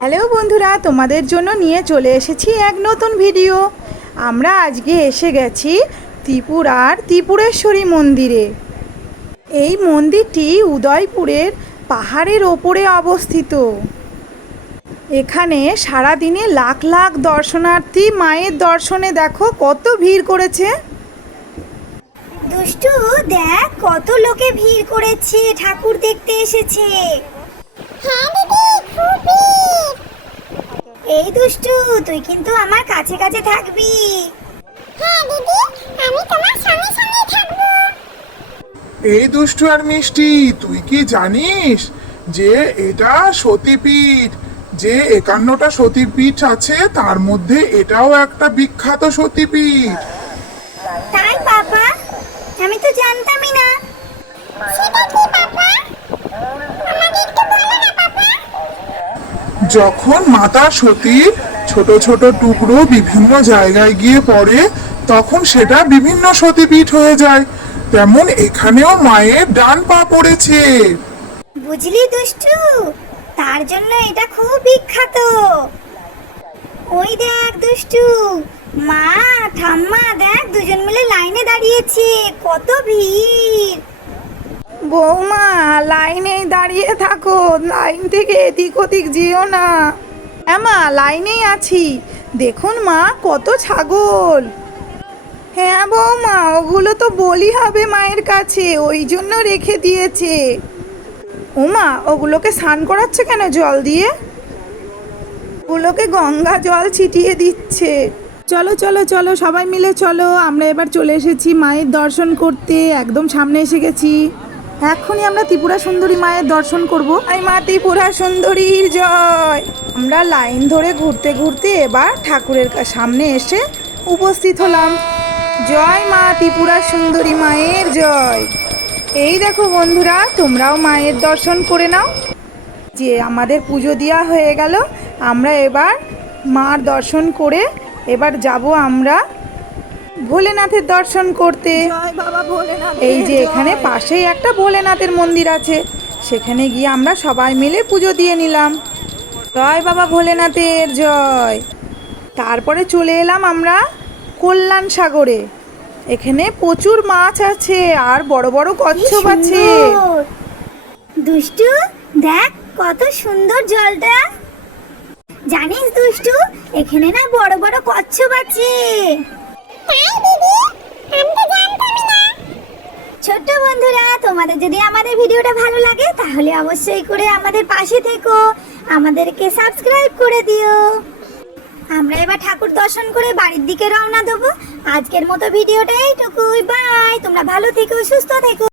Hello বন্ধুরা, তোমাদের জন্য নিয়ে চলে এসেছি এক নতুন ভিডিও। আমরা আজকে এসে গেছি ত্রিপুরার ত্রিপুরেশ্বরী মন্দিরে। এই মন্দিরটি উদয়পুরের পাহাড়ের ওপরে অবস্থিত। এখানে সারাদিনে লাখ লাখ দর্শনার্থী মায়ের দর্শনে দেখো কত ভিড় করেছে। দুষ্টু, দেখ কত লোকে ভিড় করেছে, ঠাকুর দেখতে এসেছে। হ্যাঁ দিদি, খুব ভিড়। এই দুষ্টু, তুই কিন্তু আমার কাছে কাছে থাকবি। হ্যাঁ দিদি, আমি তোমার সঙ্গে সঙ্গে থাকবো। এই দুষ্টু আর মিষ্টি, তুই কি জানিস যে এটা সতীপীঠ? যে 51টা সতীপীঠ আছে তার মধ্যে এটাও একটা বিখ্যাত সতীপীঠ। তাই বাবা, আমি তো জানতামই না। সেটা কি বাবা? আমাকে একটু বলো না বাবা। যখন মাতা সতীর ছোট ছোট টুকরো বিভিন্ন জায়গায় গিয়ে পড়ে তখন সেটা বিভিন্ন সতীপীঠ হয়ে যায়। তেমন এখানেও মায়ের ডান পা পড়েছে। বুঝলি দুষ্টু, তার জন্য এটা খুব বিখ্যাত। ওই দেখ দুষ্টু, মা ঠাম্মা দেখ দুজন মিলে লাইনে দাঁড়িয়েছে, কত ভিড়। বৌমা, লাইনেই দাঁড়িয়ে থাকো, লাইন থেকে এদিক ওদিক যেও না। হ্যাঁ মা, লাইনেই আছি। দেখুন মা, কত ছাগল। হ্যাঁ বৌমা, ওগুলো তো বলি হবে মায়ের কাছে, ওই জন্য রেখে দিয়েছে। ওমা, ওগুলোকে স্নান করাচ্ছে কেন জল দিয়ে? ওগুলোকে গঙ্গা জল ছিটিয়ে দিচ্ছে। চলো চলো চলো, সবাই মিলে চলো, আমরা এবার চলে এসেছি মায়ের দর্শন করতে, একদম সামনে এসে গেছি। এখনই আমরা ত্রিপুরা সুন্দরী মায়ের দর্শন করব। আই মা ত্রিপুরা সুন্দরীর জয়। আমরা লাইন ধরে ঘুরতে ঘুরতে এবার ঠাকুরের সামনে এসে উপস্থিত হলাম। জয় মা ত্রিপুরা সুন্দরী মায়ের জয়। এই দেখো বন্ধুরা, তোমরাও মায়ের দর্শন করে নাও। যে আমাদের পুজো দেওয়া হয়ে গেল, আমরা এবার মার দর্শন করে এবার যাব আমরা ভোলেনাথের দর্শন করতে। জয় বাবা ভোলেনাথ। এই যে এখানে পাশেই একটা ভোলেনাথের মন্দির আছে, সেখানে গিয়ে আমরা সবাই মিলে পুজো দিয়ে নিলাম। জয় বাবা ভোলেনাথের জয়। তারপরে চলে এলাম আমরা কল্যাণ সাগরে। এখানে প্রচুর মাছ আছে আর বড় বড় কচ্ছপ আছে। সুন্দর। দুষ্টু, দেখ কত সুন্দর জলটা। জানিস দুষ্টু, এখানে না বড় বড় কচ্ছপ আছে। তাই দিদি, আমি তো জানতামই না। ছোট্ট বন্ধুরা, তোমাদের যদি আমাদের ভিডিওটা ভালো লাগে তাহলে অবশ্যই করে আমাদের পাশে থেকো, আমাদেরকে সাবস্ক্রাইব করে দিও। আমরা এবার ঠাকুর দর্শন করে বাড়ির দিকে রওনা দেবো। আজকের মতো ভিডিওটা এইটুকুই। বাই। তোমরা ভালো থেকো, সুস্থ থেকো।